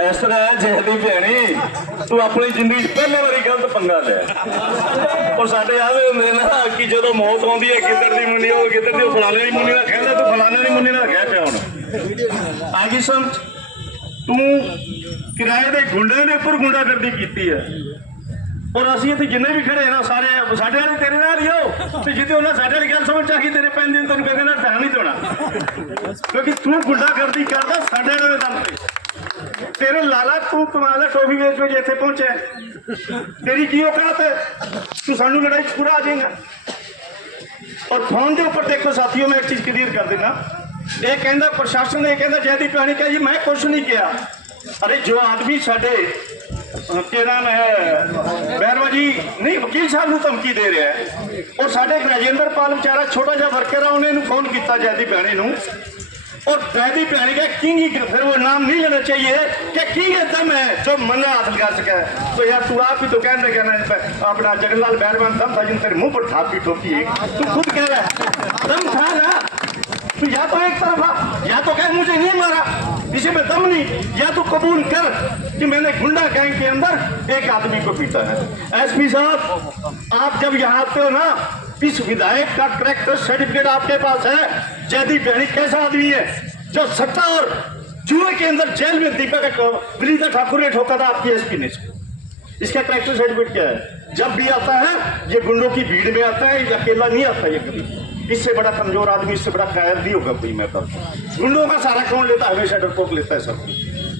इस तरह है जहदी भैनी तू अपनी जिंदगी पहले बारी गलत पंगा लिया और साडे आवे हुंदे ना कि जदों मौत आउंदी है किधर दी मुन्नी हो किधर दी फलाने दी मुन्नी ना कहंदा तू फलाने दी मुन्नी ना कह पिया हुण आ गई समझ तू किराए दे गुंडे दे उपर गुंडागर्दी कीती है और असीं इत्थे जिन्ने भी खड़े ना सारे साडे वाले तेरे नाल ही हो ते जिद्दे उन्हां साडे वाली गल समझ चाहिए तेरे पैन दिन तैनूं कहंदे ना ध्यान नहीं देना क्योंकि तू गुंडागर्दी करदा साडे वाले दम ते तेरे लाला तू कमाल है टॉफी बेच बेच इत्थे पहुंचे तेरी की औकात है तू सानू लड़ाई पूरा आ जाएगा और फोन के ऊपर देखो साथियों मैं एक चीज क्लियर कर देना ये कहना प्रशासन ने कहना जयदीप भैनी कहा जी मैं कुछ नहीं किया अरे जो आदमी साडे के नाम है बैरवा जी नहीं वकील साहब को धमकी दे रहा है और साडे राजेंद्र पाल बेचारा छोटा जा वर्कर है उन्हें फोन किया जयदीप भैनी नूं और जयदीप भैनी का किंग ही फिर वो नाम नहीं लेना चाहिए कि किंग दम है जो मना हाथ लगा सके तो यार तू आप ही तो कहने कहना अपना जगनलाल बैरवान दम था जिन तेरे मुंह पर थापी ठोकी है तू खुद कह रहा है दम था ना तू या तो एक तरफा या तो कह मुझे नहीं मारा इसी में दम नहीं या तो कबूल कर कि मैंने गुंडा गैंग के अंदर एक आदमी को पीटा है। एसपी साहब आप जब यहाँ आते हो ना इस विधायक का करेक्टर सर्टिफिकेट आपके पास है जयदीप भैनी कैसा आदमी है जो सत्ता और जुए के अंदर जेल में दीपक विनीता ठाकुर ने ठोका था आपकी एसपी ने इसका करेक्टर सर्टिफिकेट क्या है जब भी आता है ये गुंडों की भीड़ में आता है अकेला नहीं आता ये कभी इससे बड़ा कमजोर आदमी इससे बड़ा कायर नहीं होगा कोई मैं तो गुंडों का सारा कौन लेता है हमेशा डरपोक लेता है सब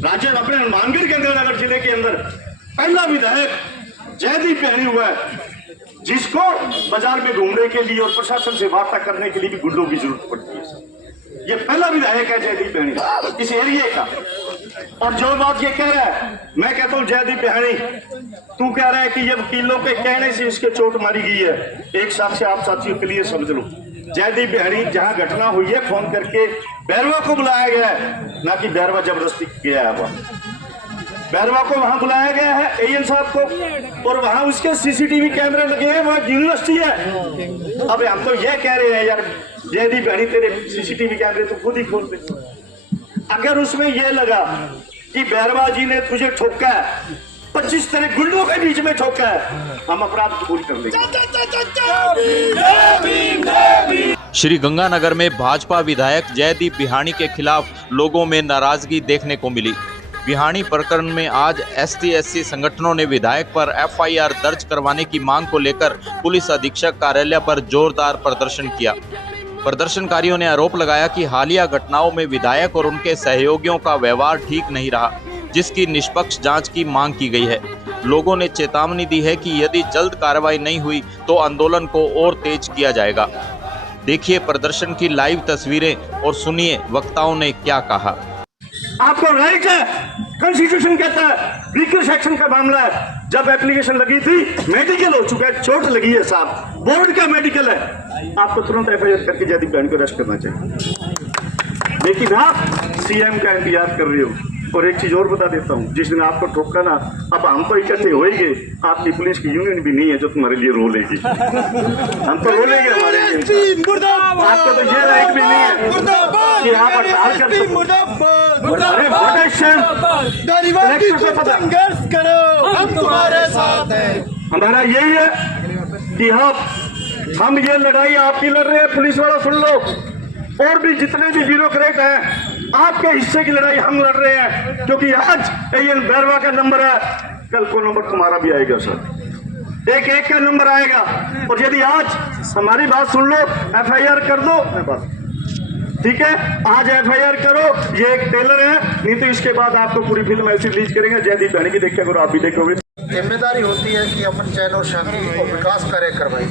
राज्य अपने हनुमानगढ़ के अंदर नगर जिले के अंदर पहला विधायक जयदीप भैनी हुआ है जिसको बाजार में घूमने के लिए और प्रशासन से वार्ता करने के लिए भी गुंडों की जरूरत पड़ती है ये पहला विधायक है जयदीप भैनी इस एरिया का और जो बात ये कह रहा है मैं कहता हूँ जयदीप भैनी तू कह रहा है कि ये वकीलों के कहने से इसके चोट मारी गई है एक साथ से आप साथियों के लिए समझ लो जयदीप भैनी जहां घटना हुई है फोन करके बैरवा को बुलाया गया है ना कि बैरवा जबरदस्ती गया है बैरवा को वहां बुलाया गया है एएन साहब को और वहां उसके सीसीटीवी कैमरे लगे हैं वहां यूनिवर्सिटी है अब हम तो यह कह रहे हैं यार जयदीप भैनी तेरे सीसीटीवी कैमरे तो खुद ही खोल दे अगर उसमें यह लगा कि बैरवा जी ने तुझे ठोका है 25 तरह गुंडों के बीच में ठोका है हम अपराध कबूल कर लेंगे। श्री गंगानगर में भाजपा विधायक जयदीप बिहाणी के खिलाफ लोगों में नाराजगी देखने को मिली। बिहाणी प्रकरण में आज एसटी/एससी संगठनों ने विधायक पर एफआईआर दर्ज करवाने की मांग को लेकर पुलिस अधीक्षक कार्यालय पर जोरदार प्रदर्शन किया। प्रदर्शनकारियों ने आरोप लगाया कि हालिया घटनाओं में विधायक और उनके सहयोगियों का व्यवहार ठीक नहीं रहा, जिसकी निष्पक्ष जांच की मांग की गई है। लोगों ने चेतावनी दी है कि यदि जल्द कार्रवाई नहीं हुई तो आंदोलन को और तेज किया जाएगा। देखिए प्रदर्शन की लाइव तस्वीरें और सुनिए वक्ताओं ने क्या कहा। आपको राइट है, कॉन्स्टिट्यूशन कहता है, वीकर सेक्शन का मामला है। जब एप्लीकेशन लगी थी मेडिकल हो चुका है, चोट लगी है साहब, बोर्ड का मेडिकल है, आपको तुरंत एफआईआर करके जयदीप भैनी को अरेस्ट करना चाहिए। लेकिन आप सीएम का इंतजार कर रहे हो। और एक चीज और बता देता हूँ, जिस दिन आपको ठोका ना, अब हम तो इकट्ठे होएंगे, आपकी पुलिस की यूनियन भी नहीं है जो तुम्हारे लिए रो लेगी। हम तो रो लेंगे हमारे आपको तो ये राइट भी नहीं है कि आप हड़ताल कर संघर्ष करो, हम तुम्हारे साथ हैं। हमारा यही है कि हम ये लड़ाई आपकी लड़ रहे हैं, पुलिस वाला सुन लो, और भी जितने भी ब्यूरोक्रेट हैं आपके हिस्से की लड़ाई हम लड़ रहे हैं, क्योंकि आज एएन बैरवा का नंबर है, कल को नंबर तुम्हारा भी आएगा सर, एक एक का नंबर आएगा। और यदि आज हमारी बात सुन लो, एफआईआर कर दो, बस ठीक है, आज एफआईआर करो, ये एक टेलर है, नहीं तो इसके बाद आपको पूरी फिल्म ऐसी रिलीज करेंगे। जयदीप भैनी भी देखा करो, आप भी देखोगे। जिम्मेदारी होती है कि अपन चैन और शांति और विकास कार्य करवाए।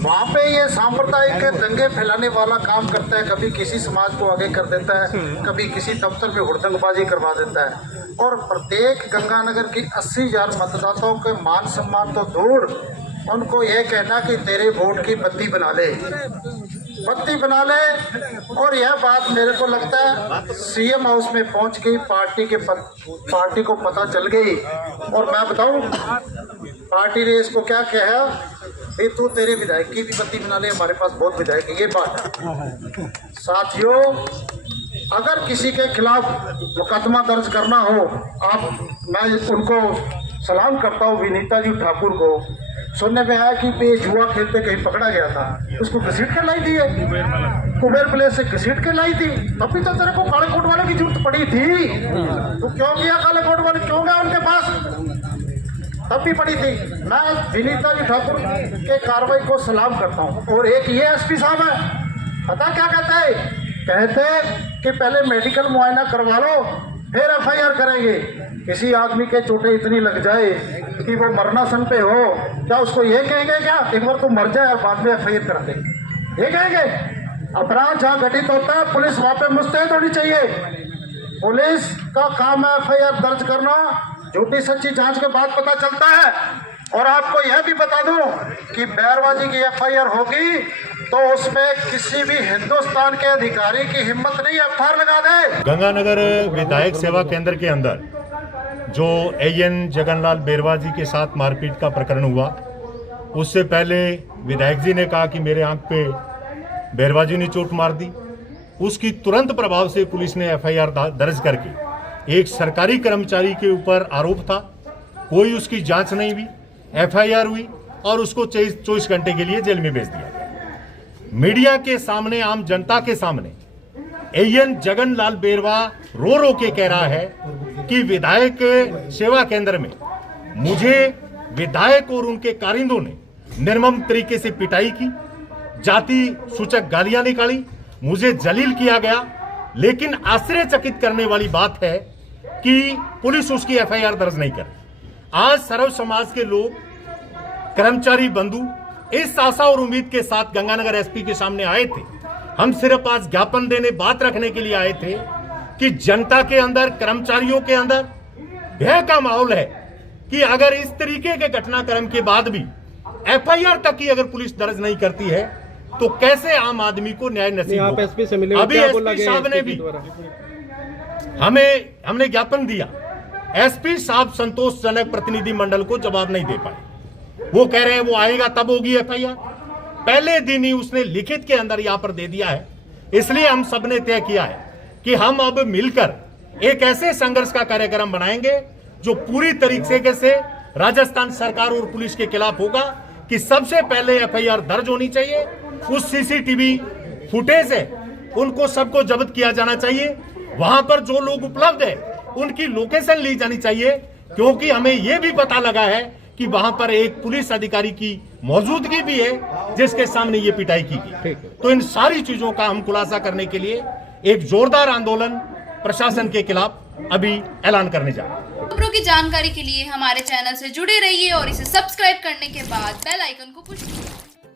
वहाँ पे ये सांप्रदायिक दंगे फैलाने वाला काम करता है, कभी किसी समाज को आगे कर देता है, कभी किसी दफ्तर में हुड़दंगबाजी करवा देता है। और प्रत्येक गंगानगर की 80,000 मतदाताओं के मान सम्मान तो दूर, उनको यह कहना कि तेरे वोट की बत्ती बना ले, बत्ती बना ले। और यह बात मेरे को लगता है सीएम हाउस में पहुंच गई, पार्टी को पता चल गई। और मैं बताऊं, पार्टी ने इसको क्या कहा, भाई तू तेरे विधायक की भी बत्ती बना ले, हमारे पास बहुत विधायक है। ये बात है साथियों, अगर किसी के खिलाफ मुकदमा दर्ज करना हो, मैं उनको सलाम करता हूँ विनीता जी ठाकुर को। सुनने में आया कि ये जुआ खेलते कहीं पकड़ा गया था, उसको घसीट के लाई दी है, कुबेर प्लेस से घसीट के लाई थी, तभी तो तेरे को काले कोट वाले की जरूरत पड़ी थी। तो क्यों गया काले कोट वाले, क्यों गया उनके पास, तब भी पड़ी थी। मैं विनीता जी ठाकुर के कार्रवाई को सलाम करता हूँ। और एक ये एसपी साहब है, पता क्या कहते कि पहले मेडिकल मुआयना करवा लो फिर एफआईआर करेंगे। किसी आदमी के चोटें इतनी लग जाए कि वो मरनासन पे हो, क्या उसको ये कहेंगे क्या एक बार तो मर जाए और बाद में एफआईआर कर दे, ये कहेंगे? अपराध जहाँ घटित होता है पुलिस वहाँ पे मुस्तैद होनी चाहिए। पुलिस का काम है एफआईआर दर्ज करना, झूठी सच्ची जांच के बाद पता चलता है। और आपको यह भी बता दूं कि बैरवाजी की एफआईआर होगी तो उसमें किसी भी हिंदुस्तान के अधिकारी की हिम्मत नहीं एफआईआर लगा दे। गंगानगर विधायक सेवा केंद्र के अंदर जो AN जगनलाल बेरवा जी के साथ मारपीट का प्रकरण हुआ, उससे पहले विधायक जी ने कहा कि मेरे आंख पे बेरवा जी ने चोट मार दी। उसकी तुरंत प्रभाव से पुलिस ने एफआईआर दर्ज करके एक सरकारी कर्मचारी के ऊपर आरोप था, कोई उसकी जांच नहीं हुई, एफआईआर हुई और उसको 24 घंटे के लिए जेल में भेज दिया। मीडिया के सामने, आम जनता के सामने AN जगनलाल बेरवा रो रो के कह रहा है कि विधायक सेवा केंद्र में मुझे विधायक और उनके कारिंदों ने निर्मम तरीके से पिटाई की, जाति सूचक गालियां निकाली, मुझे जलील किया गया। लेकिन आश्चर्यचकित करने वाली बात है कि पुलिस उसकी एफआईआर दर्ज नहीं करे। आज सर्व समाज के लोग, कर्मचारी बंधु इस आशा और उम्मीद के साथ गंगानगर एसपी के सामने आए थे। हम सिर्फ आज ज्ञापन देने, बात रखने के लिए आए थे कि जनता के अंदर, कर्मचारियों के अंदर भय का माहौल है कि अगर इस तरीके के घटनाक्रम के बाद भी एफआईआर तक की अगर पुलिस दर्ज नहीं करती है तो कैसे आम आदमी को न्याय नसीब होगा। एसपी से मिले, अभी एसपी साहब ने भी हमने ज्ञापन दिया, एसपी साहब संतोषजनक प्रतिनिधि मंडल को जवाब नहीं दे पाए। वो कह रहे हैं वो आएगा तब होगी एफआईआर। पहले दिन ही उसने लिखित के अंदर यहां पर दे दिया है। इसलिए हम सब ने तय किया है कि हम अब मिलकर एक ऐसे संघर्ष का कार्यक्रम बनाएंगे जो पूरी तरीके से राजस्थान सरकार और पुलिस के खिलाफ होगा कि सबसे पहले एफआईआर दर्ज होनी चाहिए। उस सीसीटीवी फुटेज है उनको सबको जब्त किया जाना चाहिए। वहां पर जो लोग उपलब्ध है उनकी लोकेशन ली जानी चाहिए, क्योंकि हमें यह भी पता लगा है कि वहां पर एक पुलिस अधिकारी की मौजूदगी भी है जिसके सामने ये पिटाई की गई। तो इन सारी चीजों का हम खुलासा करने के लिए एक जोरदार आंदोलन प्रशासन के खिलाफ अभी ऐलान करने जा रहे हैं। खबरों की जानकारी के लिए हमारे चैनल से जुड़े रहिए और इसे सब्सक्राइब करने के बाद बेल आइकन को पुश कीजिए।